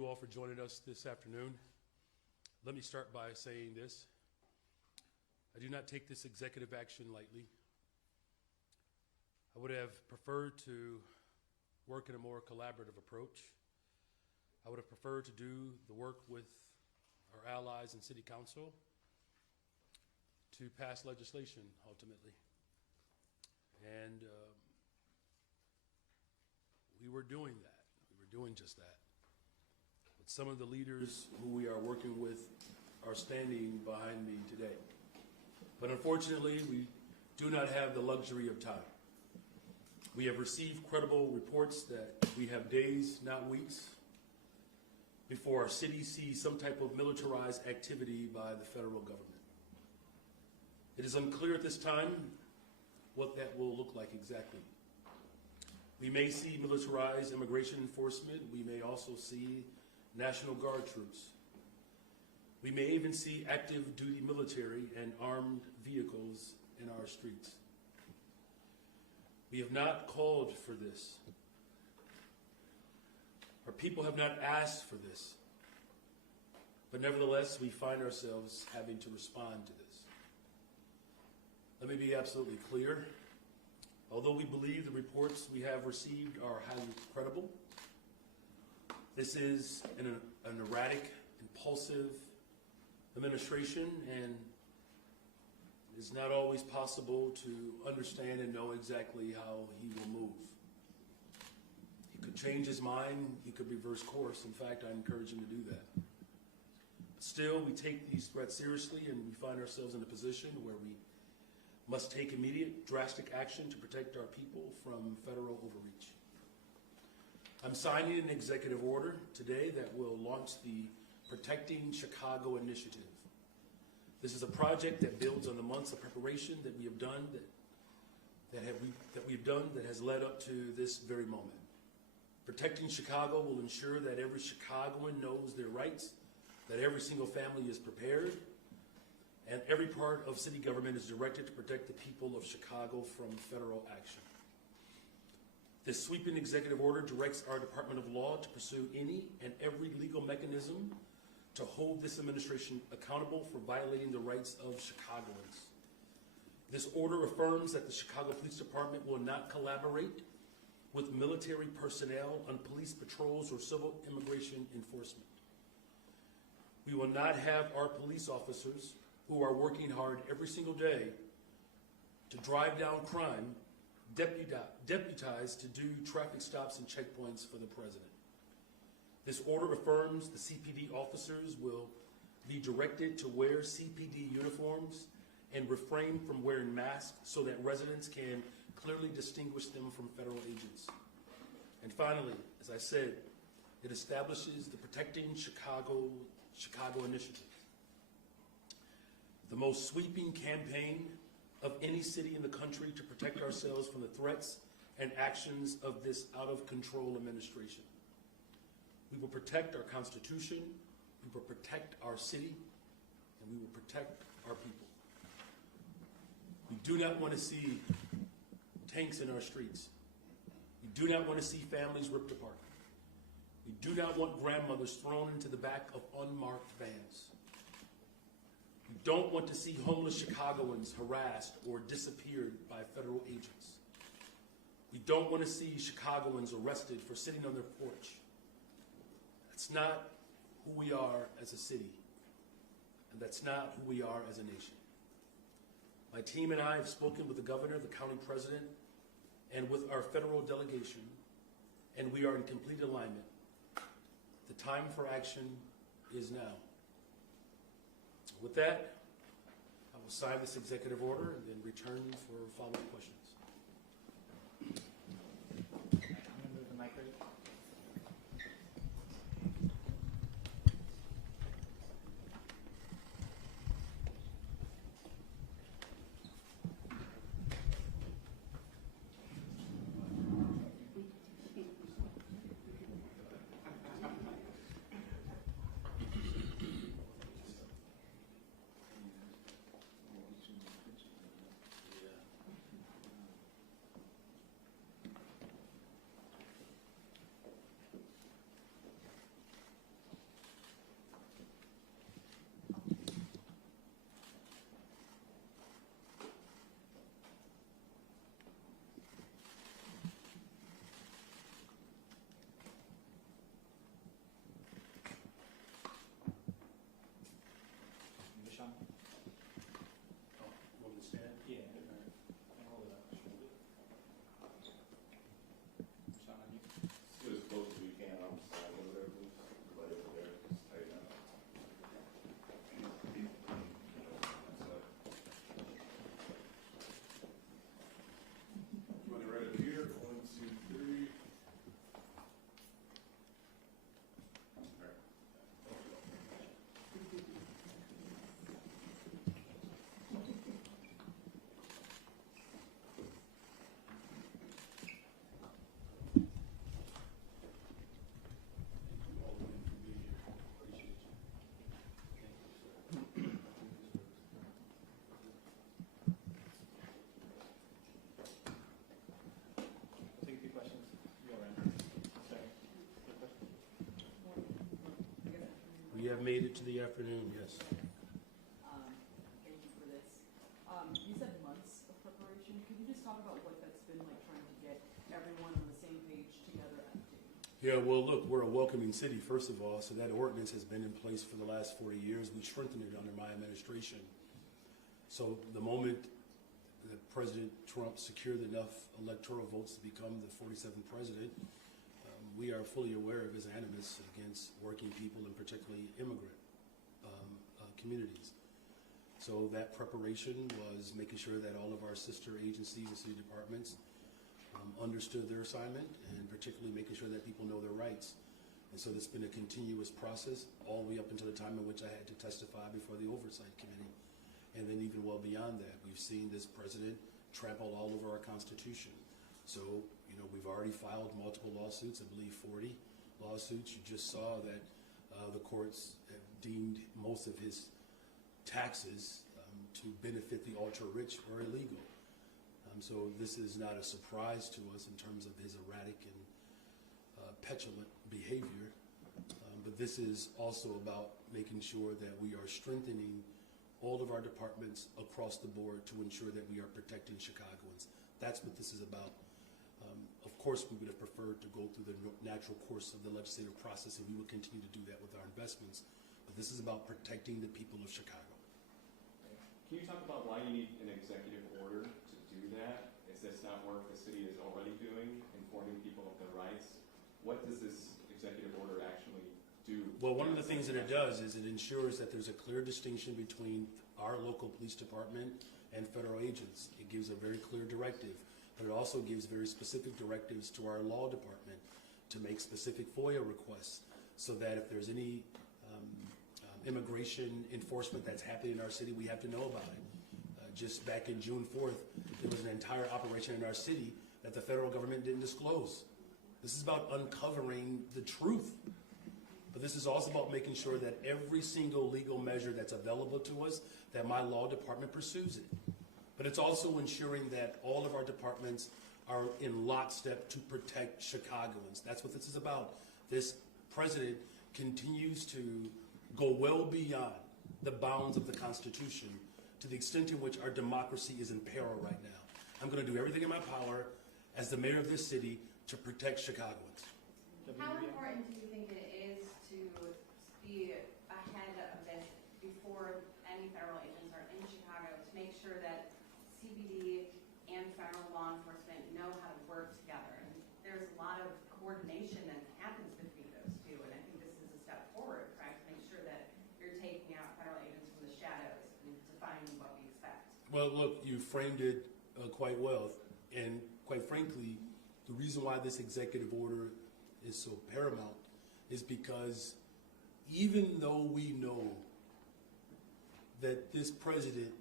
you all for joining us this afternoon. Let me start by saying this. I do not take this executive action lightly. I would have preferred to work in a more collaborative approach. I would have preferred to do the work with our allies in City Council to pass legislation ultimately. And we were doing that. We were doing just that. But some of the leaders who we are working with are standing behind me today. But unfortunately, we do not have the luxury of time. We have received credible reports that we have days, not weeks, before our city sees some type of militarized activity by the federal government. It is unclear at this time what that will look like exactly. We may see militarized immigration enforcement. We may also see National Guard troops. We may even see active duty military and armed vehicles in our streets. We have not called for this. Our people have not asked for this. But nevertheless, we find ourselves having to respond to this. Let me be absolutely clear. Although we believe the reports we have received are highly credible, this is an erratic, impulsive administration, and it is not always possible to understand and know exactly how he will move. He could change his mind, he could reverse course. In fact, I encourage him to do that. But still, we take these threats seriously, and we find ourselves in a position where we must take immediate, drastic action to protect our people from federal overreach. I'm signing an executive order today that will launch the Protecting Chicago Initiative. This is a project that builds on the months of preparation that we have done, that has led up to this very moment. Protecting Chicago will ensure that every Chicagoan knows their rights, that every single family is prepared, and every part of city government is directed to protect the people of Chicago from federal action. This sweeping executive order directs our Department of Law to pursue any and every legal mechanism to hold this administration accountable for violating the rights of Chicagoans. This order affirms that the Chicago Police Department will not collaborate with military personnel on police patrols or civil immigration enforcement. We will not have our police officers, who are working hard every single day to drive down crime, deputized to do traffic stops and checkpoints for the president. This order affirms the CPD officers will be directed to wear CPD uniforms and refrain from wearing masks so that residents can clearly distinguish them from federal agents. And finally, as I said, it establishes the Protecting Chicago Initiative, the most sweeping campaign of any city in the country to protect ourselves from the threats and actions of this out-of-control administration. We will protect our Constitution, we will protect our city, and we will protect our people. We do not want to see tanks in our streets. We do not want to see families ripped apart. We do not want grandmothers thrown into the back of unmarked vans. We don't want to see homeless Chicagoans harassed or disappeared by federal agents. We don't want to see Chicagoans arrested for sitting on their porch. That's not who we are as a city, and that's not who we are as a nation. My team and I have spoken with the governor, the county president, and with our federal delegation, and we are in complete alignment. The time for action is now. With that, I will sign this executive order and then return for follow-up questions. I'm going to move the mic right. have made it to the afternoon, yes. Thank you for this. You said months of preparation. Could you just talk about what that's been like trying to get everyone on the same page together at the table? Yeah, well, look, we're a welcoming city, first of all, so that ordinance has been in place for the last 40 years. We strengthened it under my administration. So the moment that President Trump secured enough electoral votes to become the 47th president, we are fully aware of his animus against working people and particularly immigrant communities. So that preparation was making sure that all of our sister agencies and city departments understood their assignment, and particularly making sure that people know their rights. And so it's been a continuous process all the way up until the time in which I had to testify before the Oversight Committee. And then even well beyond that, we've seen this president trample all over our Constitution. So, you know, we've already filed multiple lawsuits, I believe 40 lawsuits. You just saw that the courts have deemed most of his taxes to benefit the ultra-rich or illegal. So this is not a surprise to us in terms of his erratic and petulant behavior. But this is also about making sure that we are strengthening all of our departments across the board to ensure that we are protecting Chicagoans. That's what this is about. Of course, we would have preferred to go through the natural course of the legislative process, and we will continue to do that with our investments. But this is about protecting the people of Chicago. Can you talk about why you need an executive order to do that? Is this not work the city is already doing, informing people of their rights? What does this executive order actually do? Well, one of the things that it does is it ensures that there's a clear distinction between our local police department and federal agents. It gives a very clear directive, but it also gives very specific directives to our law department to make specific FOIA requests, so that if there's any immigration enforcement that's happening in our city, we have to know about it. Just back in June 4th, there was an entire operation in our city that the federal government didn't disclose. This is about uncovering the truth. But this is also about making sure that every single legal measure that's available to us, that my law department pursues it. But it's also ensuring that all of our departments are in lockstep to protect Chicagoans. That's what this is about. This president continues to go well beyond the bounds of the Constitution, to the extent in which our democracy is in peril right now. I'm going to do everything in my power as the mayor of this city to protect Chicagoans. How important do you think it is to be ahead of this before any federal agents are in Chicago to make sure that CBD and federal law enforcement know how to work together? And there's a lot of coordination that happens between those two, and I think this is a step forward, trying to make sure that you're taking out federal agents from the shadows and defining what we expect. Well, look, you framed it quite well, and quite frankly, the reason why this executive order is so paramount is because even though we know that this president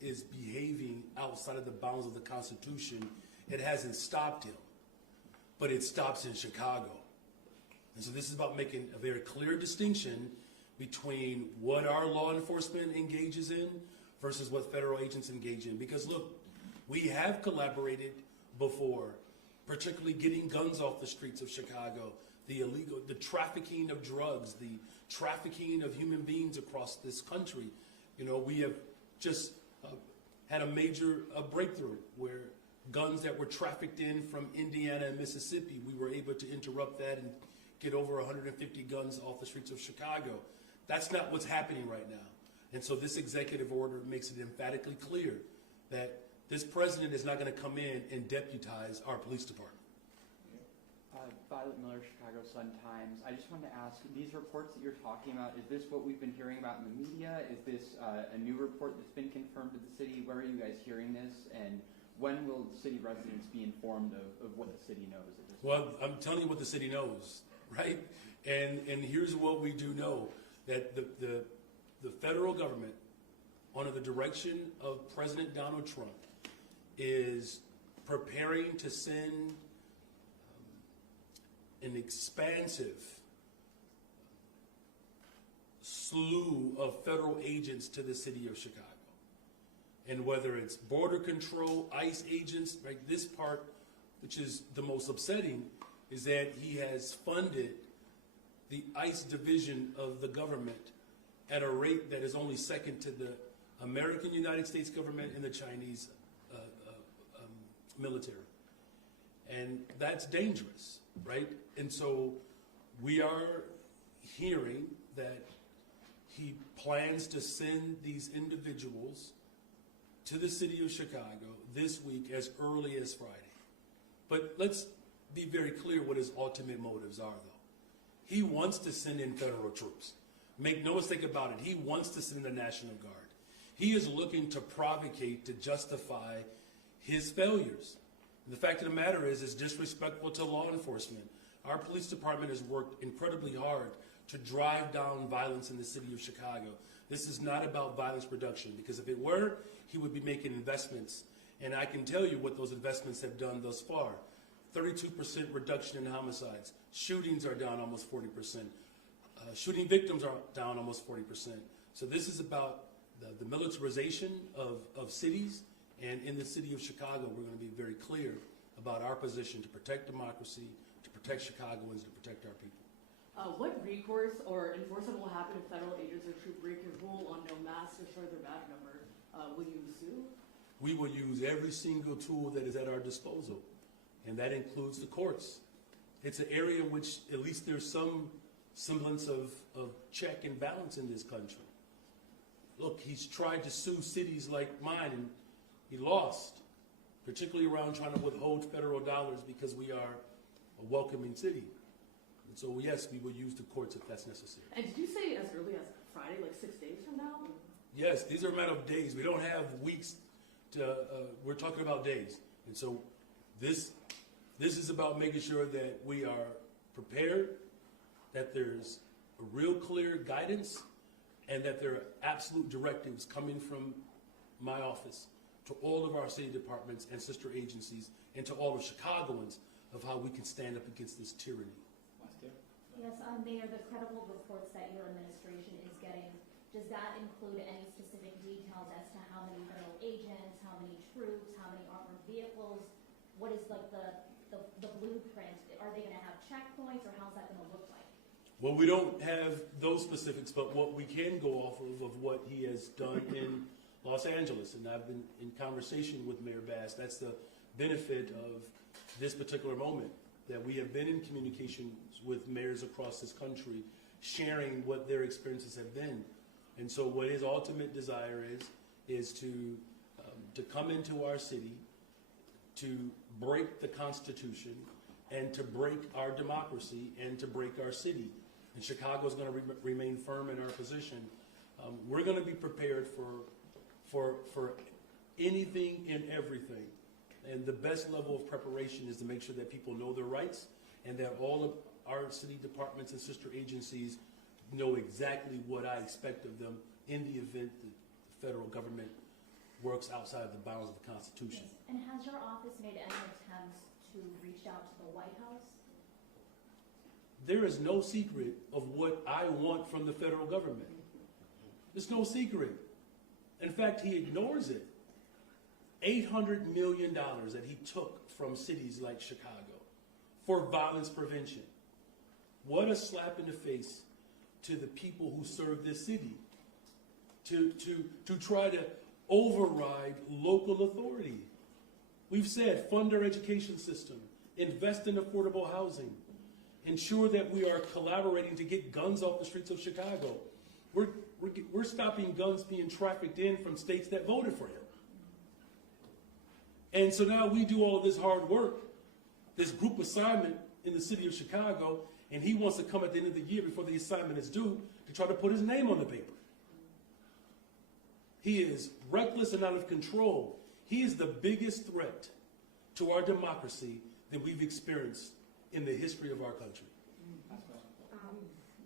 is behaving outside of the bounds of the Constitution, it hasn't stopped him, but it stops in Chicago. And so this is about making a very clear distinction between what our law enforcement engages in versus what federal agents engage in. Because look, we have collaborated before, particularly getting guns off the streets of Chicago, the trafficking of drugs, the trafficking of human beings across this country. You know, we have just had a major breakthrough where guns that were trafficked in from Indiana and Mississippi, we were able to interrupt that and get over 150 guns off the streets of Chicago. That's not what's happening right now. And so this executive order makes it emphatically clear that this president is not going to come in and deputize our police department. Violet Miller, Chicago Sun-Times. I just wanted to ask, these reports that you're talking about, is this what we've been hearing about in the media? Is this a new report that's been confirmed to the city? Where are you guys hearing this? And when will city residents be informed of what the city knows at this point? Well, I'm telling you what the city knows, right? And here's what we do know, that the federal government, under the direction of President Donald Trump, is preparing to send an expansive slew of federal agents to the city of Chicago. And whether it's border control, ICE agents, right, this part, which is the most upsetting, is that he has funded the ICE division of the government at a rate that is only second to the American United States government and the Chinese military. And that's dangerous, right? And so we are hearing that he plans to send these individuals to the city of Chicago this week as early as Friday. But let's be very clear what his ultimate motives are, though. He wants to send in federal troops. Make no mistake about it. He wants to send in the National Guard. He is looking to provocate, to justify his failures. And the fact of the matter is, it's disrespectful to law enforcement. Our police department has worked incredibly hard to drive down violence in the city of Chicago. This is not about violence reduction, because if it were, he would be making investments. And I can tell you what those investments have done thus far. 32% reduction in homicides. Shootings are down almost 40%. Shooting victims are down almost 40%. So this is about the militarization of cities. And in the city of Chicago, we're going to be very clear about our position to protect democracy, to protect Chicagoans, to protect our people. What recourse or enforcement will happen if federal agents or troops break a rule on no mask or show their badge number? Will you sue? We will use every single tool that is at our disposal, and that includes the courts. It's an area in which at least there's some semblance of check and balance in this country. Look, he's tried to sue cities like mine, and he lost, particularly around trying to withhold federal dollars because we are a welcoming city. And so, yes, we will use the courts if that's necessary. And did you say as early as Friday, like 6 days from now? Yes, these are a matter of days. We don't have weeks to, we're talking about days. And so this is about making sure that we are prepared, that there's a real clear guidance, and that there are absolute directives coming from my office to all of our city departments and sister agencies and to all of Chicagoans of how we can stand up against this tyranny. Yes, Mayor, the credible reports that your administration is getting, does that include any specific details as to how many federal agents, how many troops, how many armored vehicles? What is like the blueprint? Are they going to have checkpoints, or how's that going to look like? Well, we don't have those specifics, but what we can go off of what he has done in Los Angeles, and I've been in conversation with Mayor Bass. That's the benefit of this particular moment, that we have been in communication with mayors across this country, sharing what their experiences have been. And so what his ultimate desire is to come into our city, to break the Constitution, and to break our democracy, and to break our city. And Chicago is going to remain firm in our position. We're going to be prepared for anything and everything. And the best level of preparation is to make sure that people know their rights, and that all of our city departments and sister agencies know exactly what I expect of them in the event that the federal government works outside of the bounds of the Constitution. Yes. And has your office made any attempts to reach out to the White House? There is no secret of what I want from the federal government. There's no secret. In fact, he ignores it. $800 million that he took from cities like Chicago for violence prevention. What a slap in the face to the people who serve this city, to try to override local authority. We've said fund our education system, invest in affordable housing, ensure that we are collaborating to get guns off the streets of Chicago. We're stopping guns being trafficked in from states that voted for him. And so now we do all of this hard work, this group assignment in the city of Chicago, and he wants to come at the end of the year before the assignment is due to try to put his name on the paper. He is reckless and out of control. He is the biggest threat to our democracy that we've experienced in the history of our country.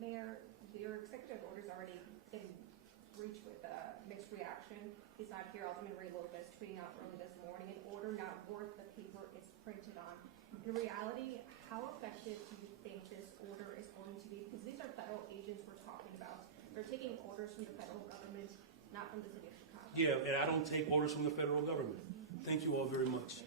Mayor, your executive order's already been reached with mixed reaction. He's not here. Alderman Ray Lopez tweeting out early this morning, an order not worth the paper it's printed on. In reality, how effective do you think this order is going to be? Because these are federal agents we're talking about. They're taking orders from the federal government, not from the city of Chicago. Yeah, and I don't take orders from the federal government. Thank you all very much.